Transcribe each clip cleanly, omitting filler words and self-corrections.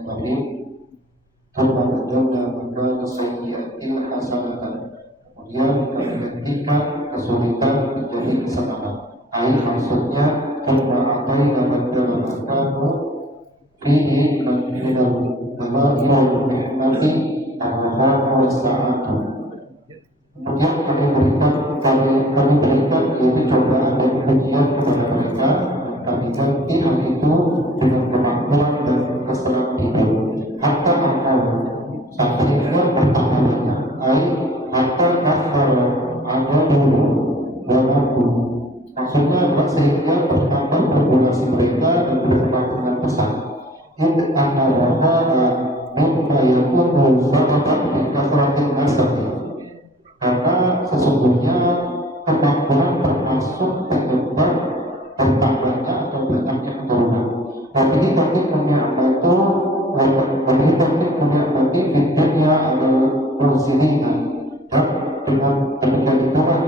mengetahui Thumma badalna makana sayyi'atil hasanatan, kemudian kami gantikan kesulitan menjadi kesenangan. Maksudnya Thumma a'tayna badala makanu fihi minal dalail ni'mati ar-raha wa sa'atu. Kemudian kami berikan yaitu cobaan dan ujian kepada mereka, kami ganti hal itu dengan kemakmuran dan kesenangan hidup. Hatta akal sampainya bertambah banyak, hatta kafar ada dulu walaku. Maksudnya sehingga bertambah populasi mereka dan berkembang dengan pesat. In anaraha mimma yakunu sababan fi kasratin nasabih. Karena sesungguhnya kemakmuran termasuk penyebab bertambahnya atau banyaknya keturunan. Tapi tadi menyamatu menikmati fitnya atau muslimina, dan dengan demikian itulah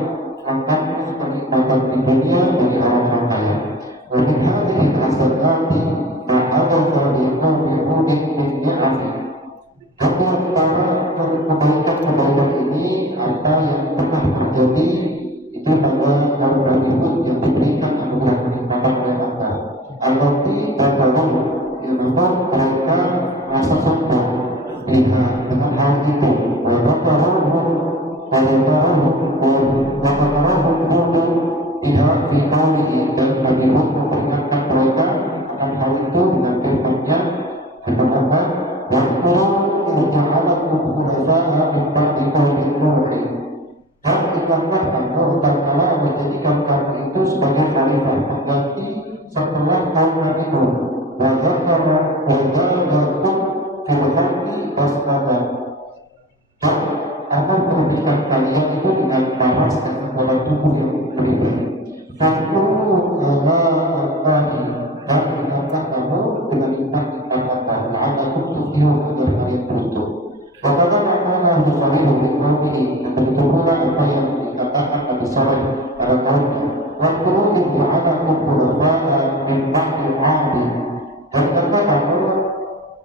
akan kenikmatan di dunia bagi orang-orang kaya. Lebih hati hasanati ma'adha liqawmi min ni'ami. Tapi antara kebaikan-kebaikan ini apa yang pernah terjadi itu pada kaum Nabi Hud yang diberikan anugerah kenikmatan oleh Allah. Alati bagaimana yang memang mereka merasa sombong dengan hal itu. Tidak dikawini dan Nabi Hud memperingatkan mereka akan hal itu dengan firman-Nya berkata, "Waktu ja'alakum khulafa'a min ba'di qaumi Nuh." Dan ingatlah Allah Ta'ala menjadikan kamu itu sebagai khalifah pengganti setelah kaum Nabi Nuh. Wa zakara wa zadakum fil khalqi basmatan. Dan Allah memberikan kalian itu dengan paras dan kekuatan tubuh yang lebih baik. Fakuru ala-Allahi, dan ingatlah kamu dengan nikmat-nikmat Allah. La'alakum tuflihun, agar kalian beruntung. Waktu Allah Subhanahu wa ta'ala ini, dan begitu pula apa yang dikatakan Nabi Saleh pada kaumnya. Waktu ja'alakum khulafa'a min ba'di 'adi, dan kata kamu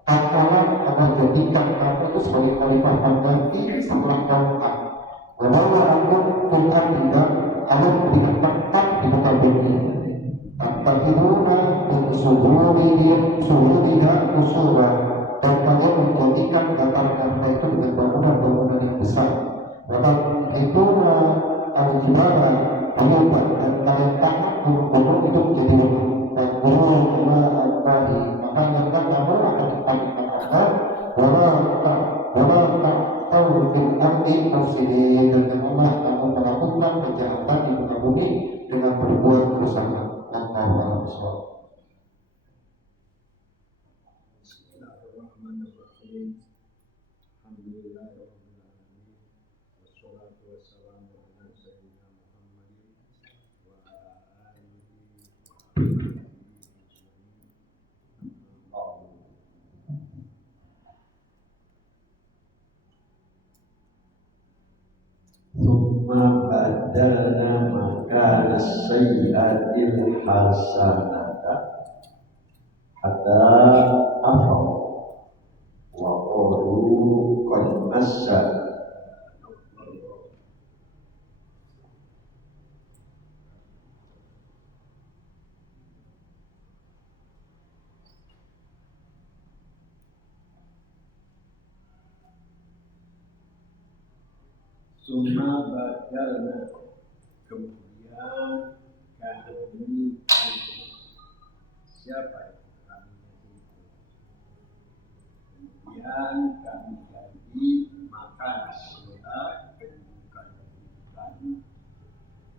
tatkala Allah jadikan kamu itu sebagai khalifah pengganti setelah kaum Ad. Walau aku Tuhan tidak Allah memberikan tempat di muka bumi. Takhiruna min suhuriha usura, dan kalian menjadikan dataran itu dengan bangunan-bangunan yang besar. Bahkan itu al-jibala buyutan, dan kalian takut gunung-gunung itu menjadi rumah. Dan gunung Allah al-Badi, maka ingatkan kamu akan dipanggilkan Allah. Wala ta'tau bil ardi mufsidin, dan janganlah kamu melakukan kejahatan di muka bumi dengan berbuat kerusakan. Allahu Akbar. Bismillahirrahmanirrahim. Alhamdulillahirabbil alamin. Wassalatu wassalamu ala sayyidina Muhammadin wa ala alihi wa Thumma badalna makana sayyi'atil hasanata hatta afaw wa qalu qad massa. Summa badalna, kemudian kami siapa itu kami itu? Kemudian kami ganti makan setelah kedudukan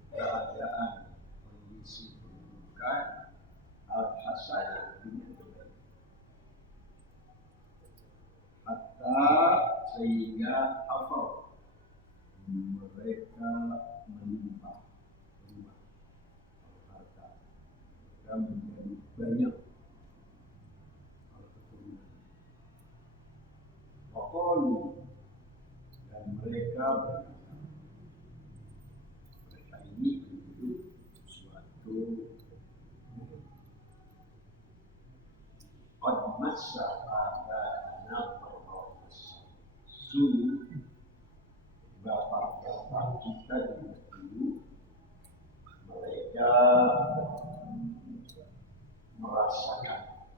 keadaan kondisi kedudukan al-hasanah dengan baik. Hatta sehingga hafal mereka melimpah rumah harta, mereka menjadi banyak keturunan. Waqalu, dan mereka berkata, mereka ini penduduk suatu qad massa sungguh bapak-bapak kita dulu mereka merasakan,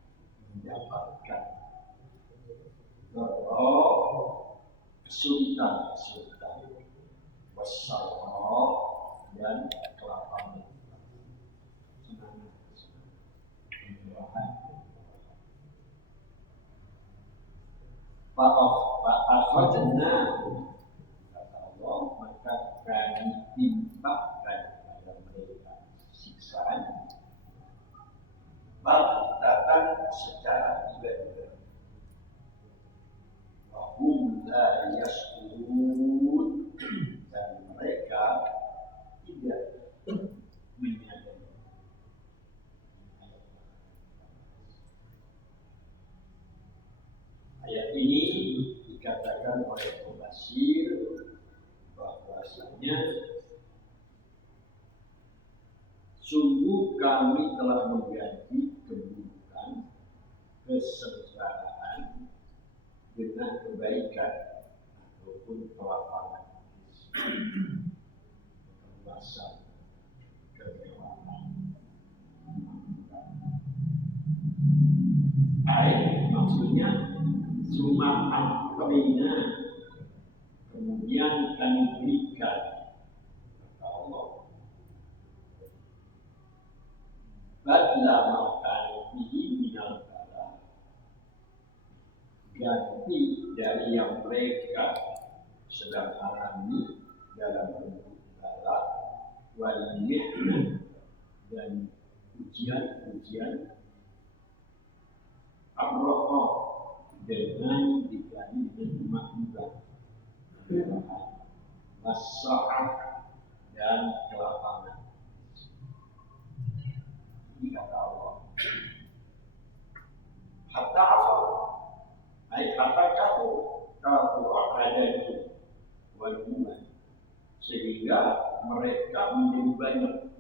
mendapatkan bahwa kesulitan besar dan kelapangan. Fa'akhadna kata Allah, maka kami timpakan pada mereka siksaan datang secara tiba-tiba. Wahum la yashkurun, dan mereka tidak menyadari. Ayat ini dikatakan oleh Mubashir bahwasanya sungguh kami telah mengganti keburukan, kesengsaraan dengan kebaikan ataupun kelapangan, kebebasan, kemewahan. Maksudnya Suma'at Qalina, kemudian kami berikan, kata Allah, badla makan bihi minal bala, ganti dari yang mereka sedang alami dalam bentuk bala, wal mihnah, dan ujian-ujian, amroh dengan diganti dengan makmurah, wasa'ah, dan kelapangan. Ini kata Allah. Hatta apa? Hatta kafu ada itu wajiban, sehingga mereka menjadi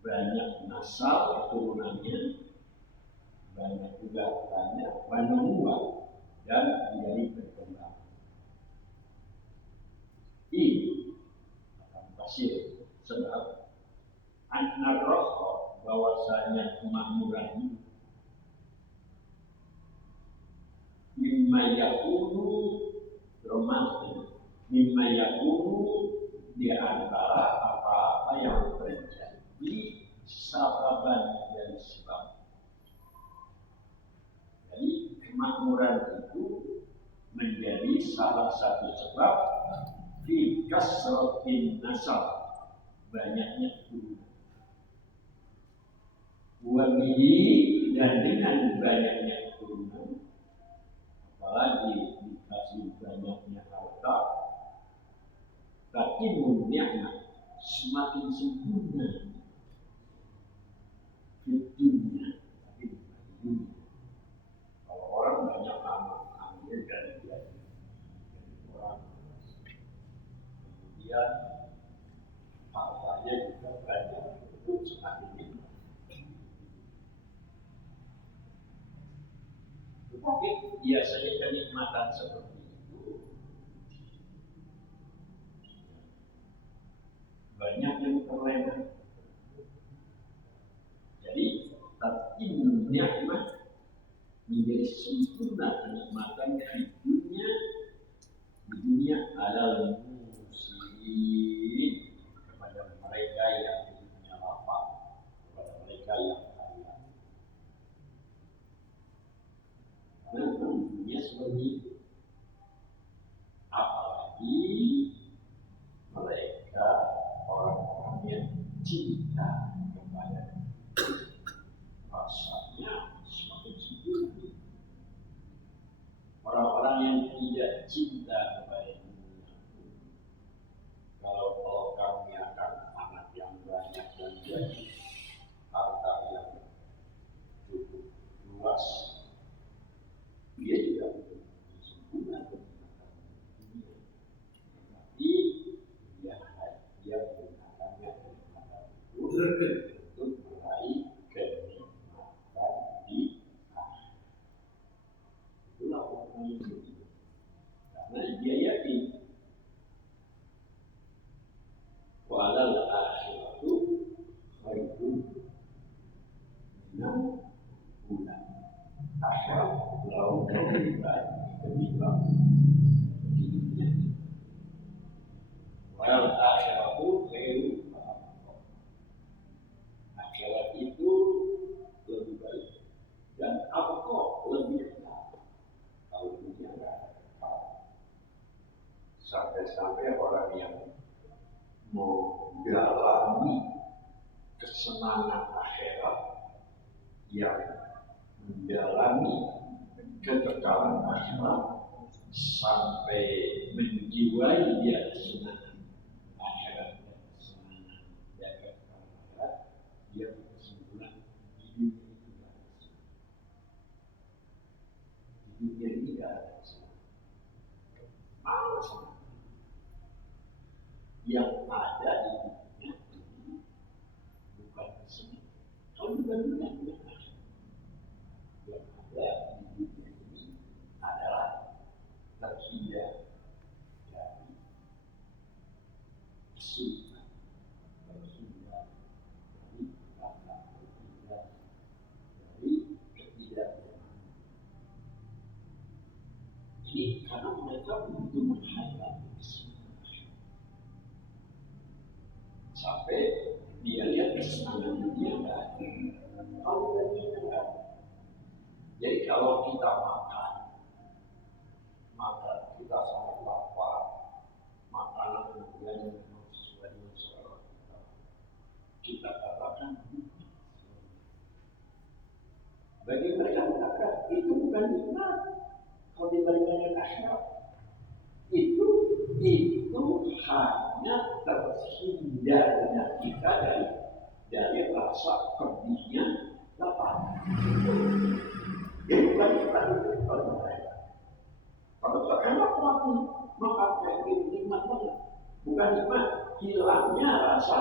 banyak nasal keturunannya, banyak juga banyak uang dan menjadi berkembang. Ini akan pasir sebab anak roh bahwasanya kemakmuran mimma yakunu romantis, mimma yakunu di antara apa-apa yang terjadi sababan dan sebab. Jadi kemakmuran itu menjadi salah satu sebab fi kasratin nasab, banyaknya keturunan. Wamihi, dan dengan banyaknya keturunan, apalagi dikasih banyaknya harta, tapi ni'mah semakin sempurna di dunia, tapi di dunia. Kalau orang banyak ambil dari dia, orang kemudian hartanya juga banyak, itu semakin nikmat. Tetapi biasanya kenikmatan seperti itu banyak yang terlena. Jadi tatimul nikmat menjadi sempurna kenikmatan di dunia alal muslimin, kepada mereka yang punya lapang, kepada mereka yang kaya. Karena dunia seperti itu. Apalagi mereka orang-orang yang cinta kepada rasanya semakin sempurna. Orang-orang yang tidak cinta kepada dunia, kalau kami akan anak yang banyak dan jadi harta yang cukup luas, dia juga sempurna kenikmatan dunia. Tetapi dia menggunakannya kenikmatan itu untuk meraih kenikmatan di akhirat. Itulah orang yang begitu. kalau terlibat di dunia. Wal akhiratu khairu, akhirat itu lebih baik dan apa lebih enak kalau dunia nggak ada. Sampai-sampai orang yang mengalami kesenangan akhirat, yang menjalani kekekalan akhirat sampai menjiwai dia kesenangan akhirat dan kesenangan dan kekekalan akhirat, dia berkesimpulan di dunia itu tidak ada kesenangan. Di dunia ini tidak ada kesenangan. Mana kesenangan? Yang ada di dunia ini bukan kesenangan. Kalau dibandingkan dengan akhirat, yang ada di dunia ini adalah terhindar dari kesulitan, terhindar dari kata, terhindar dari ketidaknyamanan. Ini karena mereka begitu menghadapi kesulitan sampai dia lihat kesenangan dia nggak ada. Kalau tadi enggak. Jadi kalau kita makan kita sangat lapar, makanan kemudian memang sesuai dengan selera kita katakan. Bagi mereka mengatakan itu bukan nikmat. Kalau dibandingkan dengan akhirat, itu hanya terhindarnya kita dari rasa pedihnya lapar. Itu bukan nikmat itu kalau mereka. Kalau enak mati, maka itu nikmat banget. Bukan nikmat, hilangnya rasa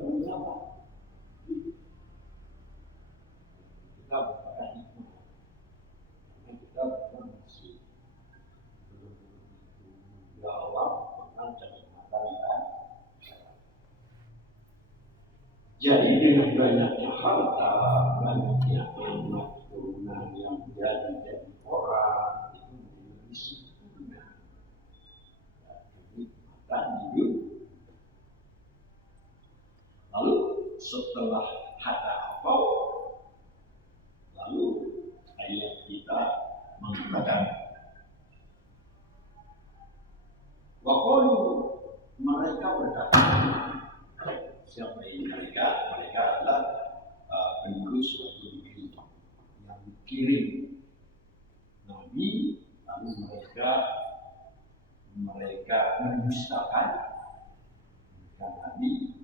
penyapa. Kita bukan nikmat, karena kita bukan masih belum begitu dalam tentang kenikmatan dan jadi dengan banyaknya harta, banyaknya anak, keturunan yang jadi orang, itu menjadi sempurna kenikmatan hidup. Lalu setelah hatta apa, lalu ayat kita mengatakan waqalu, mereka berkata, siapa ini mereka? Mereka adalah penduduk suatu negeri yang dikirim Nabi, lalu mereka mendustakan Nabi,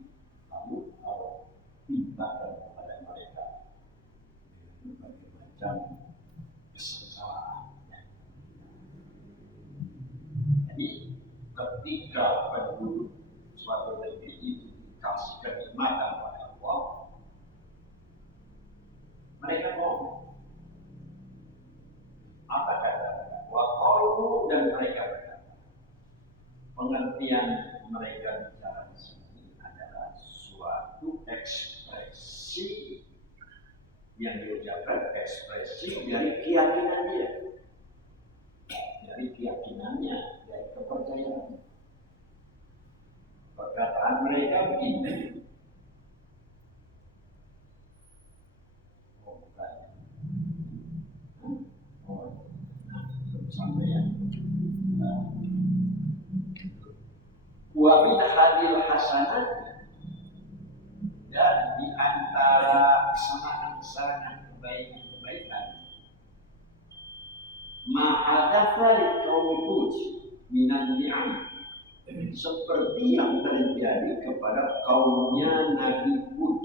lalu Allah timpakan kepada mereka dengan berbagai macam kesengsaraan. Jadi ketika penduduk suatu negeri itu dikasih kenikmatan pada Allah, mereka ngomong apa kata waqalu, dan mereka berkata, pengertian mereka bicara di sini adalah suatu ekspresi yang diucapkan, ekspresi dari keyakinan dia, dari keyakinannya, dari kepercayaan. Perkataan mereka begini. Sampai ya. Wa min hadil hasanat, dan di antara kesenangan-kesenangan kebaikan ma'adafa li qaumi Hud minan ni'am, seperti yang terjadi kepada kaumnya Nabi Hud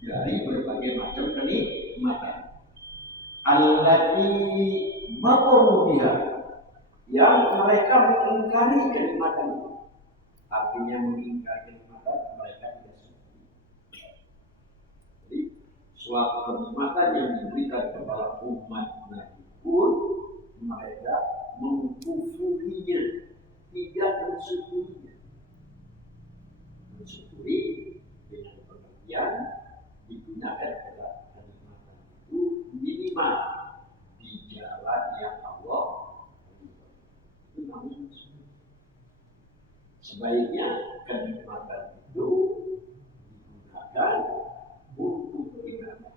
dari berbagai macam kenikmatan. Allati maqru biha, yang mereka mengingkari kenikmatan itu. Artinya mengingkari kenikmatan, mereka tidak suka. Jadi suatu kenikmatan yang diberikan kepada umat Nabi Hud, mereka mengkufurinya, tidak mensyukurinya. Mensyukuri dengan pengertian digunakan pada kenikmatan itu minimal sebaiknya kenikmatan itu digunakan untuk beribadah.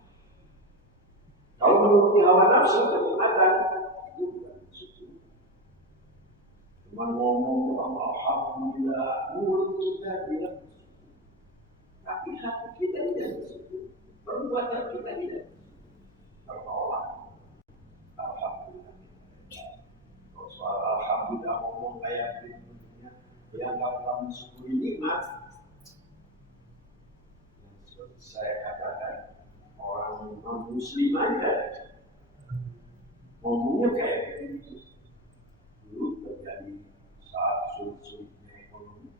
Kalau menuruti hawa nafsu kenikmatan itu bukan syukur. Cuma ngomong alhamdulillah, mulut kita bilang bersyukur, tapi hati kita tidak bersyukur, perbuatan kita tidak tertolak. Alhamdulillah. Kalau soal alhamdulillah ngomong kayak dunia dianggap kamu syukuri nikmat. Saya katakan orang non-muslim aja ngomongnya kayak begitu. Dulu terjadi saat sulit-sulitnya ekonomi,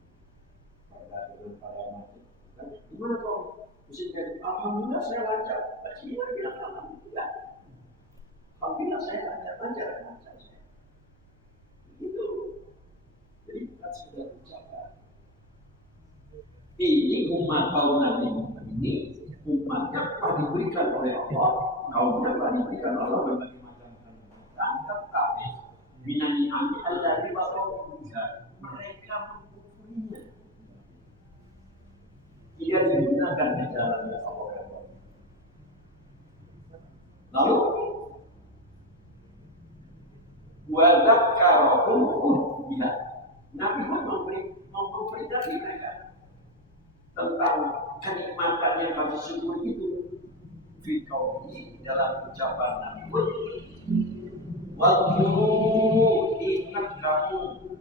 perdagangan pada mati. Gimana kok bisa jadi? Alhamdulillah saya lancar. Cina bilang alhamdulillah. Alhamdulillah saya lancar saya. Begitu. Jadi bukan sekedar ucapan. Ini umat kaum Nabi ini umatnya telah diberikan oleh Allah, kaumnya telah diberikan Allah berbagai macam kenikmatan, tetapi binani ambil al-dari bakau mereka mengkufurinya. Dia digunakan di jalannya Allah. Lalu wadzakarahum hudbiha. Nabi Hud memperingati mereka tentang kenikmatan yang kami syukur itu fi qauli dalam ucapan Nabi Hud. Wadhkuru ingat kamu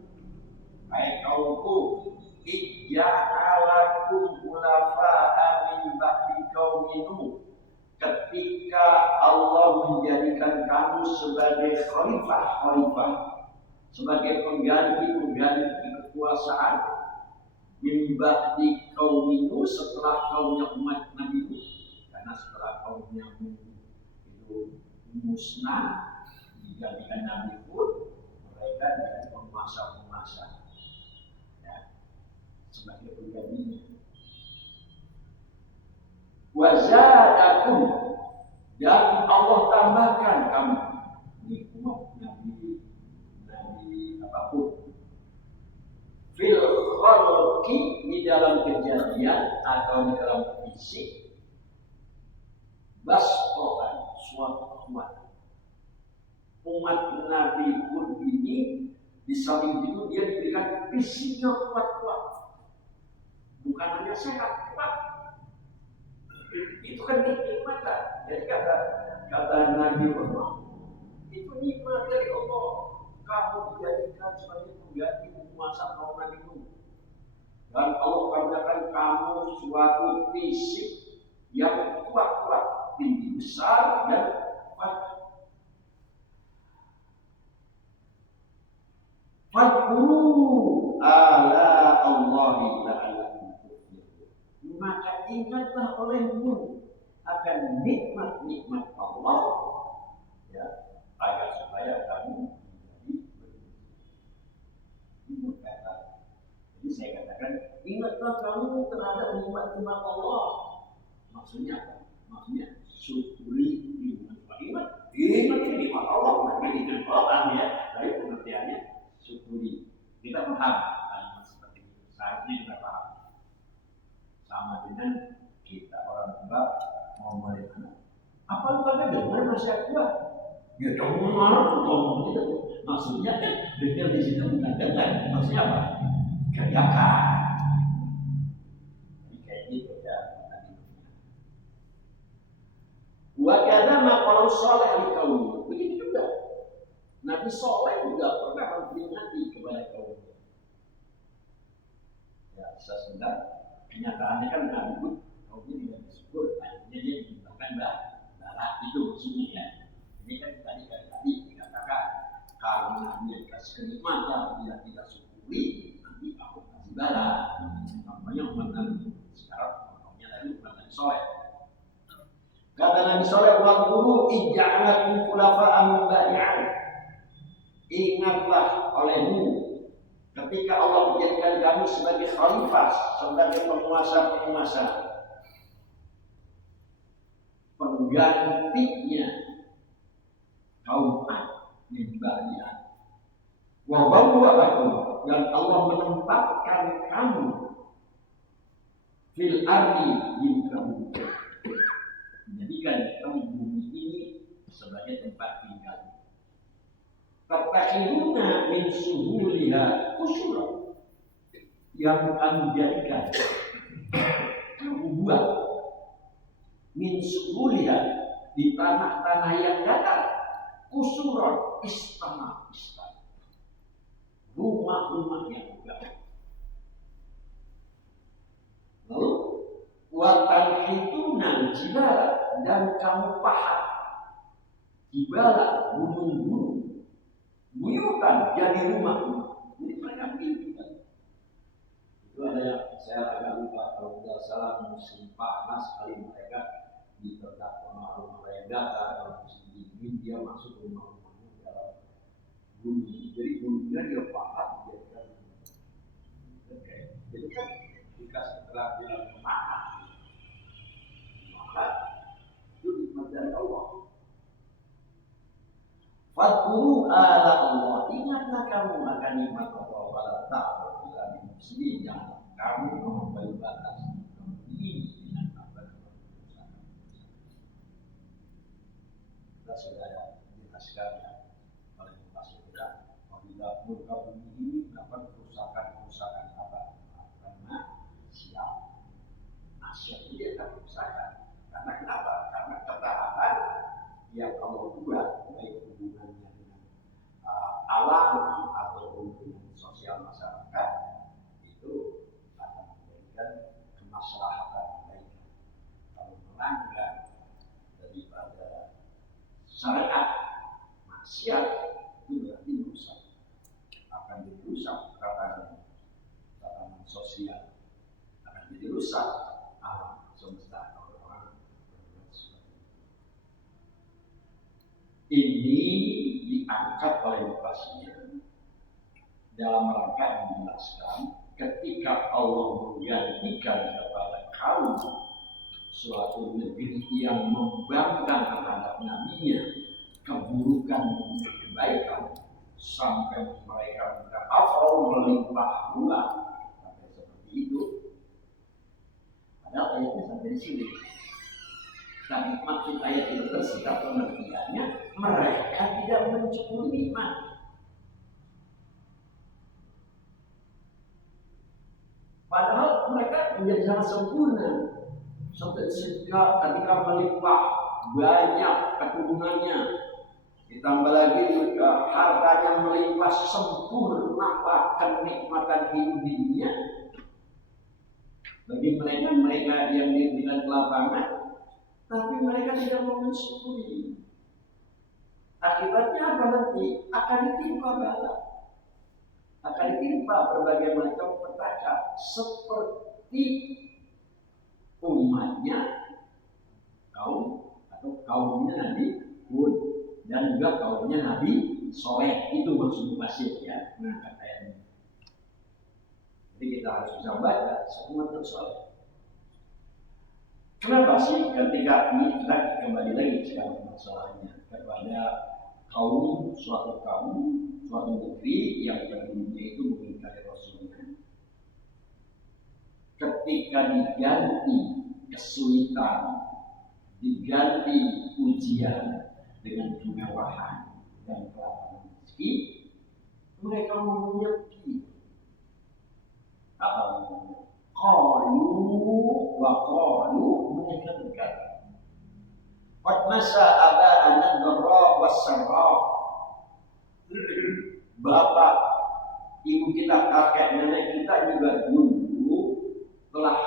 hai kaumku ija'alakum khulafa'a min ba'di qaumi Nuh, ketika Allah menjadikan kamu sebagai khalifah, sebagai pengganti kekuasaan min ba'di qaumi Nuh, setelah kaumnya umat Nabi Nuh. Karena setelah kaumnya itu musnah dijadikan Nabi Hud, mereka menjadi penguasa ya, sebagai penggantinya. Wazadakum, dan Allah tambahkan kamu nikmat Nabi apapun fil khalqi, di dalam kejadian atau di dalam fisik, basqatan suatu umat Nabi Hud ini di samping itu dia diberikan fisiknya kuat, bukan hanya sehat, kuat. Itu kan nikmatan. Jadi kata Nabi Hud, itu nikmat dari Allah. Kamu dijadikan sebagai pengganti penguasa kaum Nabi Hud. Dan Allah karyakan kamu suatu fisik yang kuat, tinggi besar dan kuat. Fadkuru ala Allahi la'alakum tuflihun. Maka ingatlah olehmu akan nikmat-nikmat Allah, ya, agar supaya kamu menjadi berkata. Jadi saya katakan, ingatlah kamu terhadap nikmat-nikmat Allah. Maksudnya apa? Maksudnya syukuri nikmat. Ingat ini nikmat Allah, bukan nikmat orang ya. Tapi pengertiannya syukuri. Kita paham kalimat seperti itu. Seharusnya kita paham. Sama dengan kita orang tua mau mulai anak. Apa lu kagak dengar nasihat gua? Ya dengar, ngomong gitu. Maksudnya kan dengar di situ bukan dengar. Maksudnya apa? Kerjakan. Jadi kayak gitu ya. Wa kana maqalu salih li qaumi. Begitu juga. Nabi Saleh juga pernah memperingati kepada kaumnya. Ya, sebentar. Kenyataannya kan Nabi Hud kaumnya tidak bersyukur. Akhirnya dia menggunakan darah itu maksudnya ya. Ini kan tadi dikatakan kalau Nabi yang kasih kenikmatan dia tidak syukuri, nanti aku kasih darah. Namanya umat Nabi. Sekarang kaumnya tadi umat Nabi Saleh. Kata Nabi Saleh, "Wadhkuru ij'alakum khulafa'a min ba'di 'ad." Ingatlah olehmu ketika Allah menjadikan kami sebagai khalifah, sebagai penguasa, penggantinya kaum Ad min ba'di 'ad. Wa bawwa'akum dan Allah menempatkan kamu fil ardi di muka bumi, menjadikan kamu bumi ini sebagai tempat tinggal. Tattakhiduna min suhuliha qusura, yang kamu jadikan, kamu buat min suhuliha, di tanah-tanah yang datar, kusuran, istana-istana, rumah-rumah yang megah. Lalu watanhituna jibala, dan kamu pahat jibala, gunung-gunung, buyutan, jadi rumah-rumah. Jadi mereka kan. Itu ada yang saya agak lupa, kalau tidak salah musim panas kali mereka diterdak rumah-rumah yang datar. Kalau musim dingin dia masuk rumah-rumahnya dalam gunung. Jadi gunungnya dia pahat dijadikan rumah. Oke, jadi kan dikasih terang bilang pahat, maka itu nikmat dari Allah. Fadhkuru ala Allah, ingatlah kamu akan nikmat Allah. Wala ta'budu illa bil muslimin, jangan kamu melampaui batas ini dengan apa yang kamu. Kita sudah ada jelaskan oleh Pak Saudara, apabila muka bumi ini dapat kerusakan apa? Karena siap, asyik dia akan kerusakan. Karena kenapa? Karena ketaatan yang Allah buat, baik hubungannya dengan alam ataupun dengan sosial masyarakat, itu akan memberikan kemaslahatan baik. Kalau melanggar daripada syariat, maksiat, itu berarti rusak, akan dirusak tatanan sosial, akan jadi rusak alam semesta. Ini diangkat oleh Mufasir dalam rangka menjelaskan ketika Allah menggantikan kepada kaum suatu negeri yang membanggakan terhadap nabinya keburukan dan kebaikan sampai mereka berkafir melimpah ruah sampai seperti itu. Padahal ayatnya sampai di sini. Tapi maksud ayat itu tersirat pengertiannya, mereka tidak mencukuri nikmat. Padahal mereka menjadi sangat sempurna. Sampai ketika melimpah banyak keturunannya, ditambah lagi juga hartanya melimpah sempurna, kenikmatan hidup di dunia. Bagi mereka yang dengan lapangan, tapi mereka tidak mau mensyukuri. Akibatnya apa nanti? Akan ditimpa bala, akan ditimpa berbagai macam petaka seperti umatnya kaumnya Nabi Hud dan juga kaumnya Nabi Soleh. Itu maksud Basir ya, mengangkat ayat ini. Jadi kita harus bisa baca semua tersoleh. Kenapa sih ketika ini kita kembali lagi sekarang masalahnya kepada suatu negeri yang penduduknya itu mengingkari Rasulnya. Ketika diganti kesulitan, diganti ujian dengan kemewahan dan kelapangan rezeki, mereka menyepi. Apa namanya? Mereka berkata, qad masa aba'ana dharra was-sarra. Bapak, ibu kita, kakek, nenek kita juga dulu telah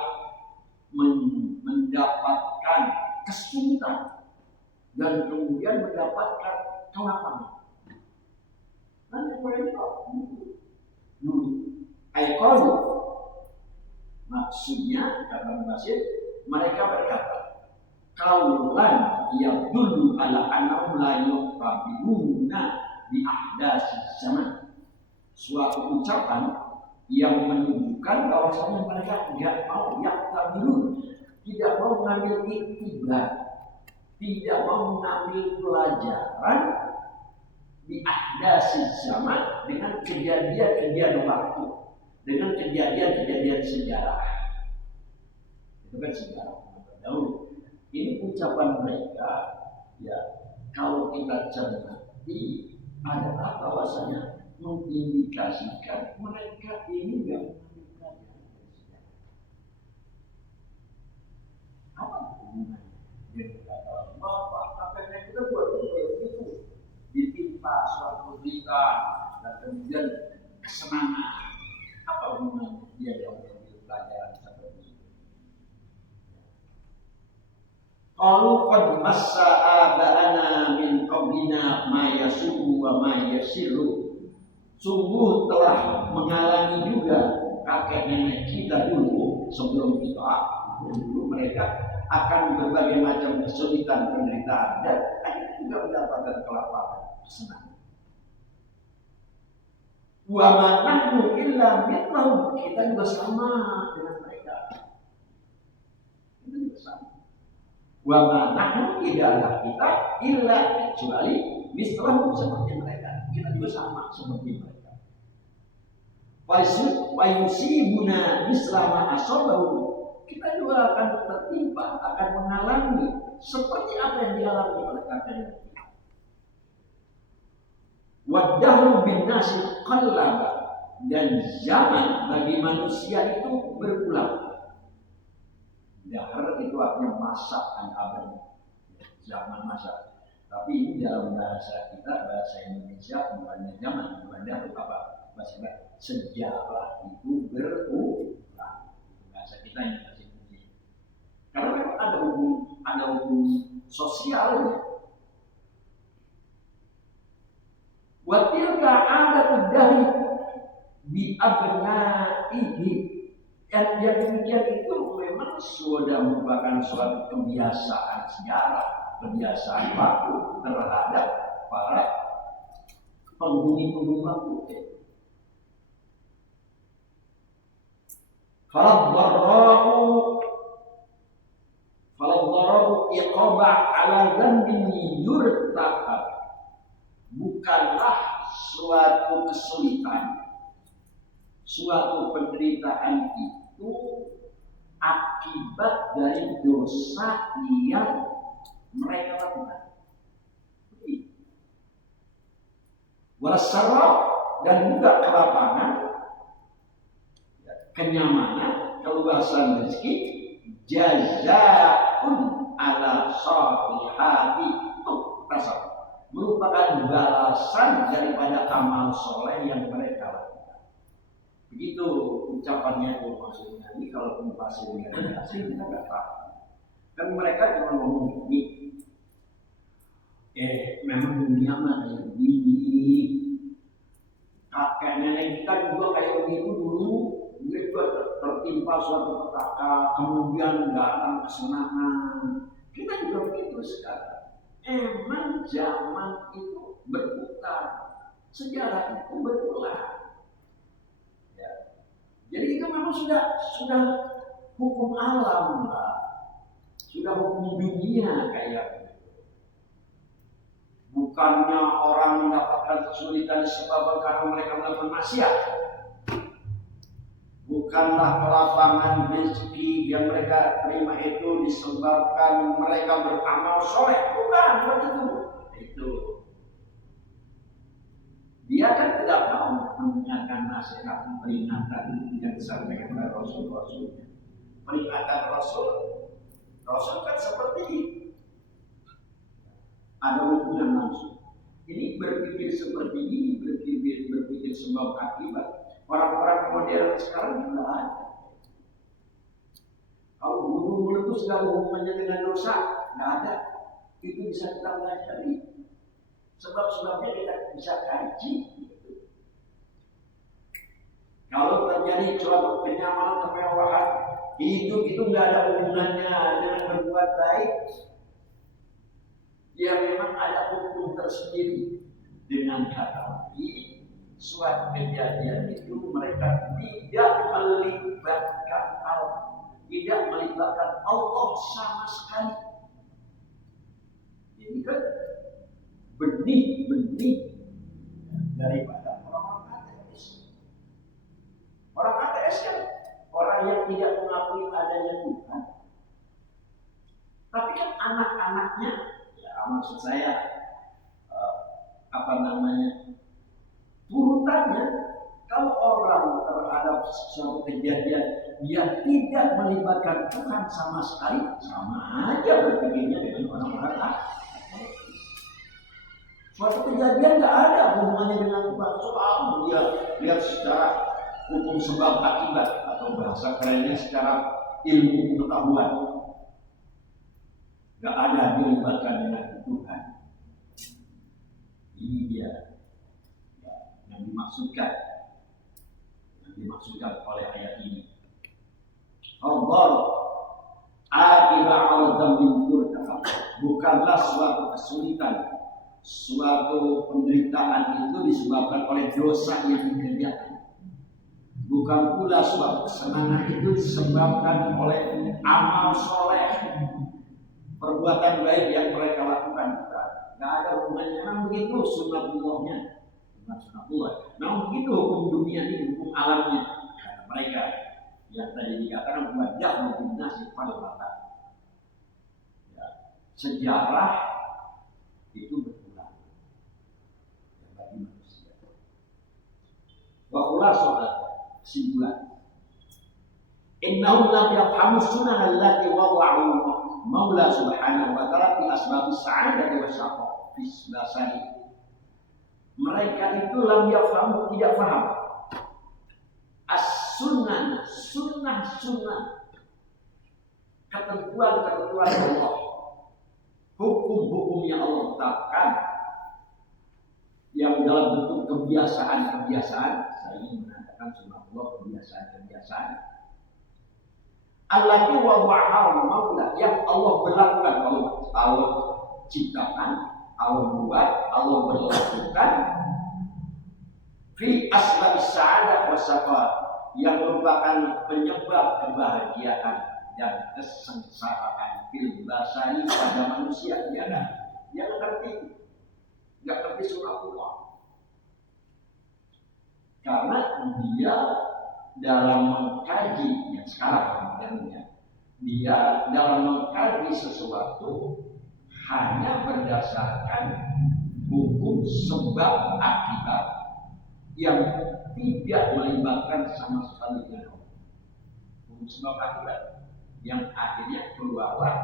mendapatkan kesulitan dan kemudian mendapatkan kelapangan. Nanti mereka dulu aikonu. Maksudnya kata Basir, mereka berkata, kaulan yang dulu ala anam la yuqabiruna bi ahdasi zaman. Suatu ucapan yang menunjukkan bahwasanya mereka tidak mau yaktabirun, tidak mau mengambil iktibar, tidak mau mengambil pelajaran di ahdasi zaman, dengan kejadian-kejadian waktu, dengan kejadian-kejadian sejarah. Itu kan sejarah terdahulu. Ini ucapan mereka, ya kalau kita cermati adalah bahwasanya mengindikasikan mereka ini nggak menunjukkan sejarah. Apa hubungannya? Dia berkata, Bapak kakeknya kita buat begitu, ditimpa suatu berita dan kemudian kesenangan. Apa hubungannya dia dalam pelajaran seperti itu? Qalu qad massa aba'ana min qablina ma yasubu wa ma yasiru. Sungguh telah mengalami juga kakek nenek kita dulu sebelum kita. Dulu mereka akan berbagai macam kesulitan, penderitaan, dan akhirnya juga mendapatkan kelapangan, kesenangan. Wa ma nahnu illa mithlahum. Kita juga sama dengan mereka. Kita juga sama. Wa ma nahnu, tidaklah kita illa kecuali mislahum, seperti mereka. Kita juga sama seperti mereka. Wa yusibuna misla ma asabahu. Kita juga akan tertimpa, akan mengalami seperti apa yang dialami oleh kakek kita. Wa dahru bin nasi qallaba, dan zaman bagi manusia itu berulang. Dahar itu artinya masa dan abad, zaman masa. Tapi ini dalam bahasa kita, bahasa Indonesia, bukannya zaman, bukan dahar apa? Bahasa sejarah itu berulang. Bahasa kita ini bahasa Indonesia. Karena memang ada hukum sosialnya. Wa tilka adatu dari bi abnaihi. Yang demikian itu memang sudah merupakan suatu kebiasaan sejarah, kebiasaan waktu terhadap para penghuni waktu. Kalau darabu iqaba ala dzambin yurtaqab, bukanlah suatu kesulitan, suatu penderitaan itu akibat dari dosa yang mereka lakukan. Wasara, dan juga kelapangan, kenyamanan, keluasan rezeki, jazaa'un ala sholihati muktasab, merupakan balasan daripada amal soleh yang mereka lakukan. Begitu ucapannya itu maksudnya. Ini kalau bahasa Indonesia kita nggak paham. Kan mereka cuma ngomong ini, memang dunia mah kayak begini. Kakek nenek kita juga kayak begitu dulu. Mereka tertimpa suatu petaka, kemudian datang kesenangan. Kita juga begitu sekarang. Emang zaman itu berputar, sejarah itu berulang. Ya. Jadi itu memang sudah hukum alam lah, sudah hukum dunia kayak gitu. Bukannya orang mendapatkan kesulitan disebabkan karena mereka melakukan maksiat. Bukanlah kelapangan rezeki yang mereka terima itu disebabkan mereka beramal soleh. Bukan itu. Itu. Dia kan tidak mau mendengarkan nasihat peringatan yang disampaikan oleh Rasul-Rasulnya. Peringatan Rasul kan seperti ini. Ada hubungan langsung. Ini berpikir seperti ini, berpikir sebab akibat. Orang-orang modern sekarang juga ada. Kalau guru itu segala hubungannya dengan dosa, nggak ada. Itu bisa kita pelajari. Sebab-sebabnya kita bisa kaji. Kalau terjadi suatu kenyamanan, kemewahan, hidup itu nggak ada hubungannya dengan berbuat baik. Ya memang ada hukum tersendiri. Dengan kata lain, suatu kejadian itu mereka tidak melibatkan Allah sama sekali. Ini kan benih anaknya, ya maksud saya apa namanya, turutannya. Kalau orang terhadap suatu kejadian dia tidak melibatkan Tuhan sama sekali, sama aja berpikirnya dengan orang-orang ateis. Suatu kejadian nggak ada hubungannya dengan Tuhan, soal dia lihat secara hukum sebab akibat, atau bahasa kerennya secara ilmu pengetahuan. Nggak ada dilibatkan dengan Tuhan. Ini dia yang dimaksudkan oleh ayat ini. Allah akibat al-dzambin murtafaq, bukanlah suatu kesulitan, suatu penderitaan itu disebabkan oleh dosa yang dikerjakan. Bukan pula suatu kesenangan itu disebabkan oleh amal soleh, perbuatan baik yang mereka lakukan. Tidak ada hubungannya. Memang begitu sunnatullahnya, sunnatullah. Memang begitu hukum dunia ini, hukum alamnya. Karena mereka yang tadi dikatakan wajah mungkin nasib pada mata. Ya, sejarah itu berulang ya, bagi manusia. Wakulah saudara, kesimpulan. Innahum lam yafhamu sunnah allati wada'u Maula subhanahu wa ta'ala fi asbabis sa'adati wa syaqqa fi basari. Mereka itu lam yafhamu, tidak faham as-sunnah, sunnah ketentuan Allah, hukum-hukum yang Allah tetapkan yang dalam bentuk kebiasaan. Saya ingin mengatakan sunnah Allah, kebiasaan. Allati wada'ahu maula, yang Allah berlakukan, Allah ciptakan, Allah buat, Allah berlakukan fi asbabis sa'adah wa syaqqa, yang merupakan penyebab kebahagiaan dan kesengsaraan fil basari pada manusia. Dia nggak ngerti surah Allah, karena dia dalam mengkaji yang sekarang dia dalam mengkaji sesuatu hanya berdasarkan hukum sebab akibat yang tidak melibatkan sama sekali dengan Allah. Hukum sebab akibat yang akhirnya keluarlah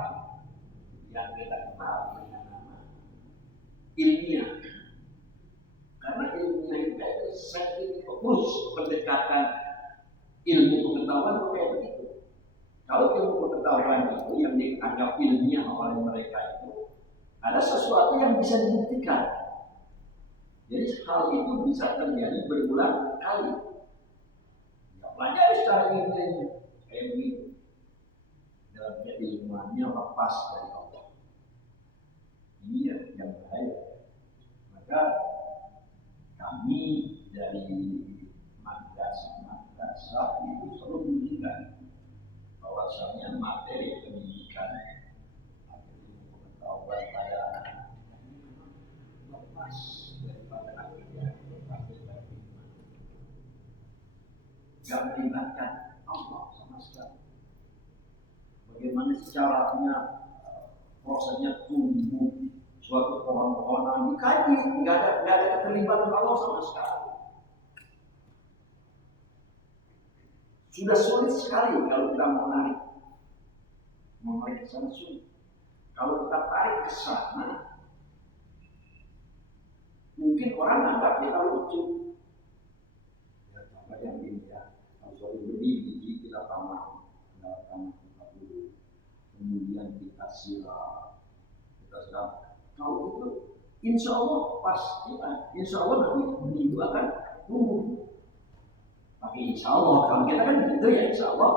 yang kita kenal dengan nama ilmiah. Karena ilmiah itu saking fokus pendekatan ilmu pengetahuan kayak begitu. Kalau ilmu pengetahuan itu yang dianggap ilmiah oleh mereka itu ada sesuatu yang bisa dibuktikan. Jadi hal itu bisa terjadi berulang kali. Ya, pelajari secara ilmiah kayak begitu. Dalam keilmuannya lepas dari Allah. Ini yang bahaya. Maka kami dari madrasah itu selalu menunjukkan bahwasanya materi pendidikan, materi pengetahuan pada anak lepas daripada akidah, lepas dari iman, tidak melibatkan Allah sama sekali. Bagaimana caranya, prosesnya tumbuh suatu pohon-pohonan dikaji, nggak ada keterlibatan Allah sama sekali. Sudah sulit sekali kalau kita menarik ke sana sulit. Kalau kita tarik ke sana, mungkin orang anggap kita lucu. Ya, contoh yang ini ya, kalau suatu berdiri kita tanam kita dulu, kemudian kita siram. Kalau itu, insya Allah pasti, insya Allah nanti benih akan tumbuh. Tapi insya Allah, kalau kita kan begitu ya insya Allah.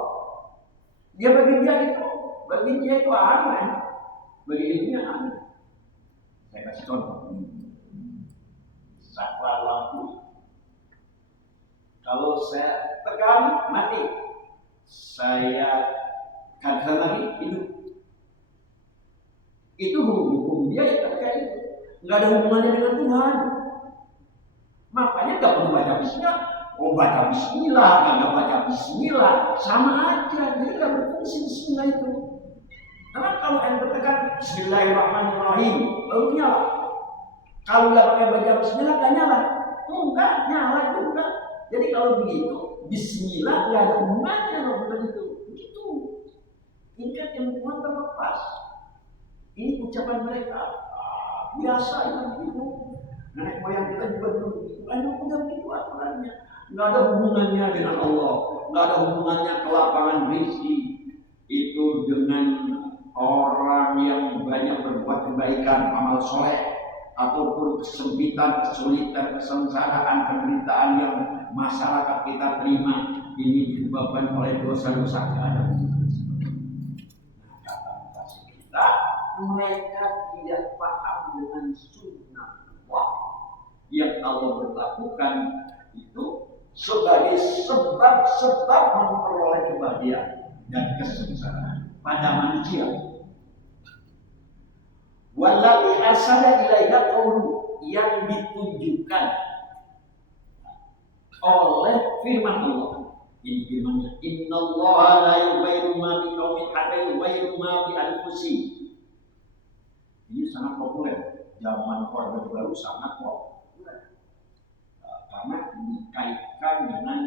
Dia bagi dia itu aneh, bagi ilmunya aneh. Saya kasih contoh. Saklar lampu. Kalau saya tekan mati, saya katakan lagi hidup. Itu hukum dia ya terkait. Nggak ada hubungannya dengan Tuhan. Makanya nggak perlu baca bismillah. Oh baca bismillah, nggak baca bismillah, sama aja. Jadi nggak berfungsi bismillah itu. Karena kalau ente tekan Bismillahirrahmanirrahim, baru nyala. Kalau nggak pakai baca Bismillah nggak nyala, enggak nyala juga. Jadi kalau begitu Bismillah nggak ada hubungannya kalau begitu. Begitu. Ini kan yang Tuhan terlepas. Ini ucapan mereka biasa itu begitu. Nenek moyang kita juga dulu begitu. Ayo udah begitu aturannya. Nggak ada hubungannya dengan Allah. Nggak ada hubungannya ke lapangan rezeki itu dengan orang yang banyak berbuat kebaikan, amal soleh, ataupun kesempitan, kesulitan, kesengsaraan, penderitaan yang masyarakat kita terima ini disebabkan oleh dosa-dosa keadaan. Kita mereka tidak paham dengan sunnah Allah yang Allah berlakukan itu sebagai sebab-sebab memperoleh kebahagiaan dan kesejahteraan pada manusia. Wallahi arsala ilaiha qaulu yang ditunjukkan oleh firman Allah. Ini firman-Nya, innallaha la yughayyiru ma biqaumin hatta yughayyiru ma bi anfusihim. Ini sangat populer. Zaman Orde Baru sangat populer. Karena dikaitkan dengan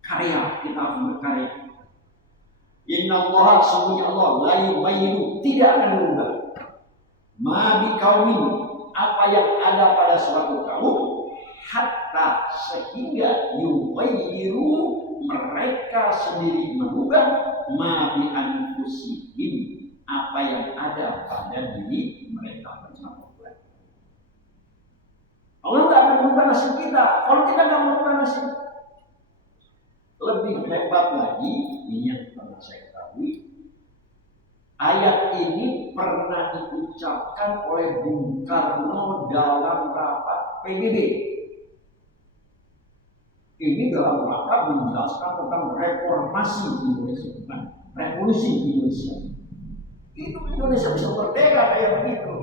karya, kita harus berkarya. Innallaha sesungguhnya Allah la yughayyiru tidak akan merubah ma biqaumin apa yang ada pada suatu kaum hatta sehingga yughayyiru mereka sendiri merubah ma bi anfusihim apa yang ada pada diri mereka bersama. Allah tidak akan merubah nasib kita kalau kita tidak merubah nasib. Lebih hebat lagi, ini yang pernah saya ketahui, ayat ini pernah diucapkan oleh Bung Karno dalam rapat PBB. Ini dalam rangka menjelaskan tentang reformasi Indonesia, bukan revolusi Indonesia. Itu Indonesia bisa merdeka kayak begitu.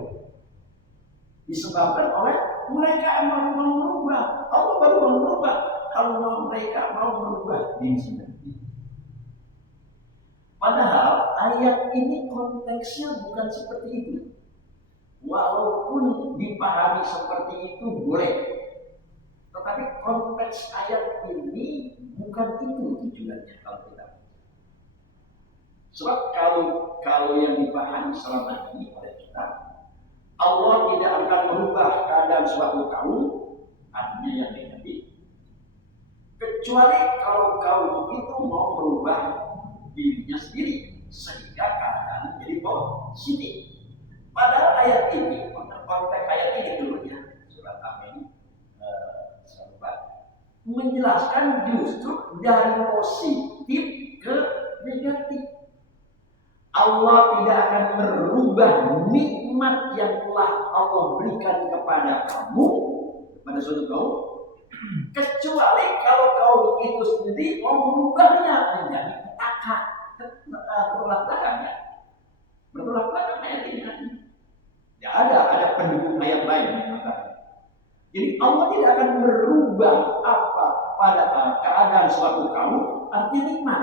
Disebabkan oleh mereka yang mau merubah. Allah baru mau merubah. Kalau mereka mau merubah diri sendiri. Padahal ayat ini konteksnya bukan seperti itu. Walaupun dipahami seperti itu boleh. Tetapi konteks ayat ini bukan itu tujuannya kalau kita. Sebab kalau yang dipahami selama ini oleh kita, Allah tidak akan merubah keadaan suatu kaum, artinya yang negatif, kecuali kalau kaum itu mau merubah dirinya sendiri sehingga keadaan menjadi positif. Padahal ayat ini, konteks ayat ini dulunya surat Al-Amin menjelaskan justru dari positif ke negatif. Allah tidak akan merubah nikmat yang telah Allah berikan kepada kamu, kepada suatu kaum, kecuali kalau kaum itu sendiri mau merubahnya menjadi petaka. Bertolak belakang ayat ini. Ya ada pendukung ayat lain yang mengatakan. Jadi Allah tidak akan merubah apa pada keadaan suatu kaum, artinya nikmat.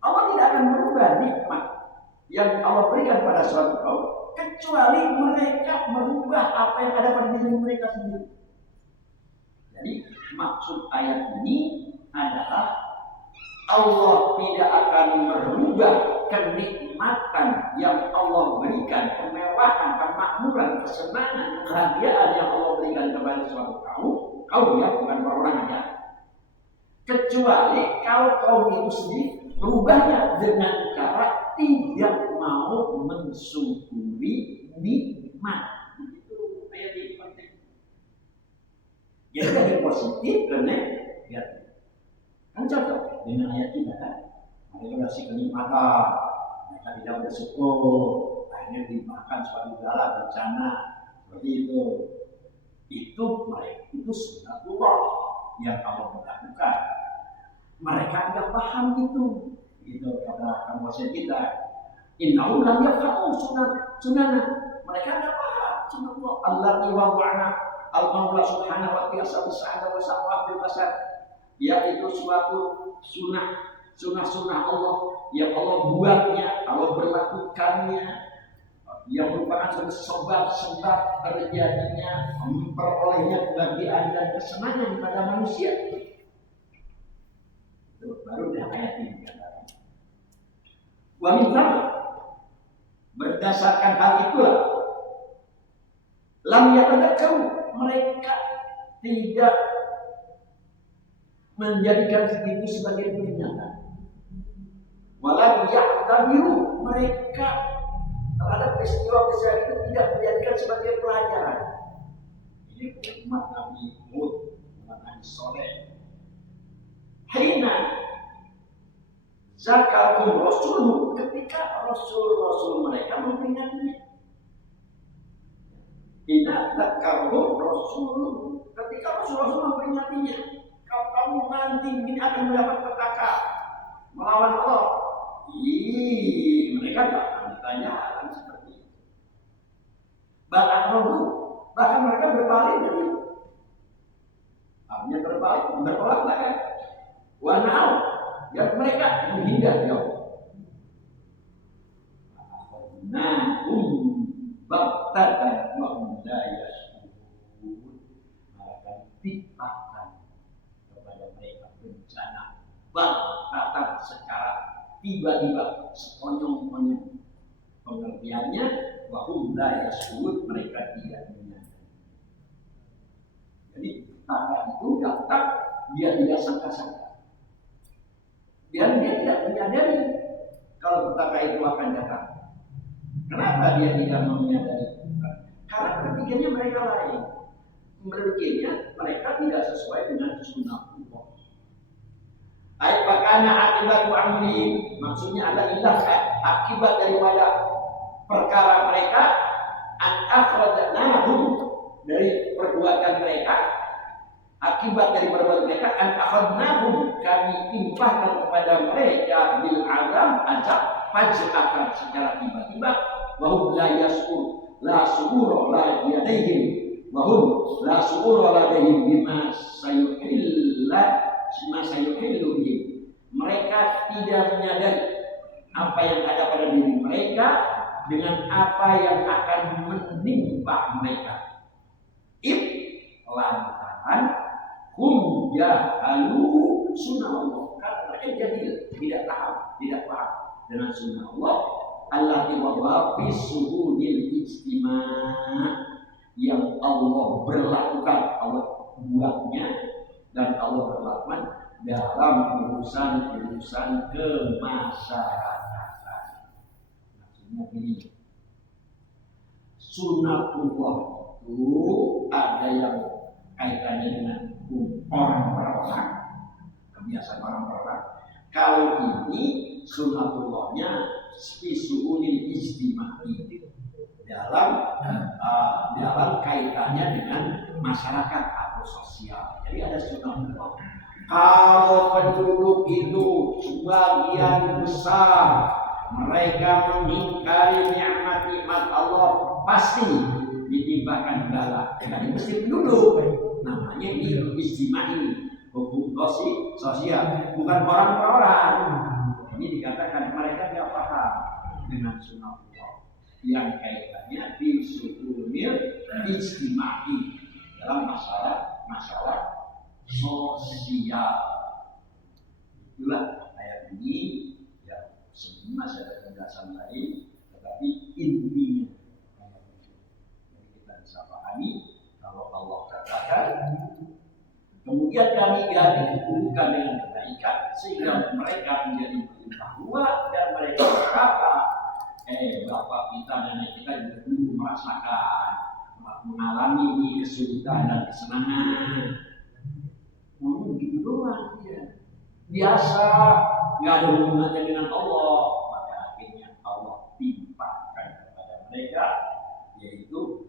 Allah tidak akan merubah nikmat yang Allah berikan pada suatu kaum, kecuali mereka merubah apa yang ada pada diri mereka sendiri. Jadi maksud ayat ini adalah Allah tidak akan merubah kenikmatan yang Allah berikan, kemewahan, kemakmuran, kesenangan, kebahagiaan yang Allah berikan kepada suatu kaum ya, bukan perorangannya. Kecuali kalau kaum itu sendiri berubahnya dengan cara tidak mau mensyukuri nikmat. Itu ayat ini penting. Jadi dari positif ke negatif. Kan cocok dengan ayat kita kan. Mereka kasih kenikmatan, mereka tidak bersyukur, akhirnya dimakan suatu bala bencana seperti itu. Itu mereka itu sunnatullah yang Allah melakukan. Mereka tidak paham itu. Itu kata kamuasnya kita. Innahum lam yafhamu sunnah. Mereka tidak paham sunnatullah. Allati wada'ana al-Maula subhanahu wa ta'ala sa'ada wa sa'wa bil basar. Yaitu suatu sunnah sunnah-sunnah Allah yang Allah buatnya, Allah berlakukannya, yang merupakan sebab-sebab terjadinya memperolehnya kebahagiaan dan kesenangan pada manusia. Itu baru dah ayat ini dikatakan. Wa min tsama, berdasarkan hal itulah lam yatadakkaru, mereka tidak menjadikan itu sebagai peringatan. Walau ya'tabiru, mereka terhadap peristiwa-peristiwa itu tidak menjadikan sebagai pelajaran. Ini umat Nabi Hud, umat Nabi Soleh. Hina zakarun rasulhu, ketika rasul-rasul mereka memperingatnya. Hina zakarun rasulhu, ketika rasul-rasul memperingatinya. Kalau kamu nanti ini akan mendapat petaka melawan Allah, mereka tidak akan ditanyakan seperti itu. Bahkan mereka berpaling dari itu. Artinya bertolak belakang. Wanau, ya mereka menghindar jauh. Nah, baktatan wa hum la yashurun, mereka ditimpakan kepada mereka bencana baktatan secara tiba-tiba, sekonyong-konyong. Pengertiannya wa hum la yashurun, mereka tidak menyadari. Jadi petaka itu datang, dia tidak sangka-sangka. Dan dia tidak menyadari kalau petaka itu akan datang. Kenapa dia tidak menyadari? Karena berpikirnya mereka lain. Berpikirnya mereka tidak sesuai dengan sunnah Allah. Ayat akibat amri, maksudnya ada ilah akibat daripada perkara mereka, an-akhrajnahum, dari perbuatan mereka. Akibat dari perbuatan mereka, an-akhrajnahum, kami timpahkan kepada mereka bil azab faj'atan, secara tiba-tiba. Wahum la yasur, la su'ura la yadayhim, wahum la su'ura la yadayhim bima sayuhillu bihim. Mereka tidak menyadari apa yang ada pada diri mereka dengan apa yang akan menimpa mereka. Lantaran hum jahalu sunnah Allah, karena mereka jahil, tidak tahu, tidak paham dengan sunnah Allah. Allati wa fi suhunil ijtima', yang Allah berlakukan, Allah buatnya dan Allah berlakukan dalam urusan-urusan kemasyarakatan. Maksudnya ini sunnatullah itu ada yang kaitannya dengan orang per orang, kebiasaan orang per orang. Kalau ini sunnatullahnya spisuunil ijtima'i, dalam kaitannya dengan masyarakat atau sosial. Jadi ada sunnatullah. Kalau penduduk itu sebagian besar mereka mengingkari nikmat Allah, pasti ditimpakan bala. Jadi mesti penduduk. Namanya ini ijtima'i, hukum sosial, bukan orang per orang. Ini dikatakan mereka tidak paham dengan sunnah Allah yang kaitannya di suhunil ijtima'i, dalam masalah sosial. Itulah ayat ini yang sebenarnya masih ada penjelasan lain, tetapi intinya ayat ini. Jadi kita bisa pahami kalau Allah katakan, kemudian kami dihubungkan dengan kebaikan sehingga mereka menjadi bertakwa, dan mereka berkata, bapak kita, nenek kita juga dulu merasakan, mengalami kesulitan dan kesenangan. Ngomong gitu doang dia. Biasa, nggak ada hubungannya dengan Allah. Maka akhirnya Allah timpakan kepada mereka, yaitu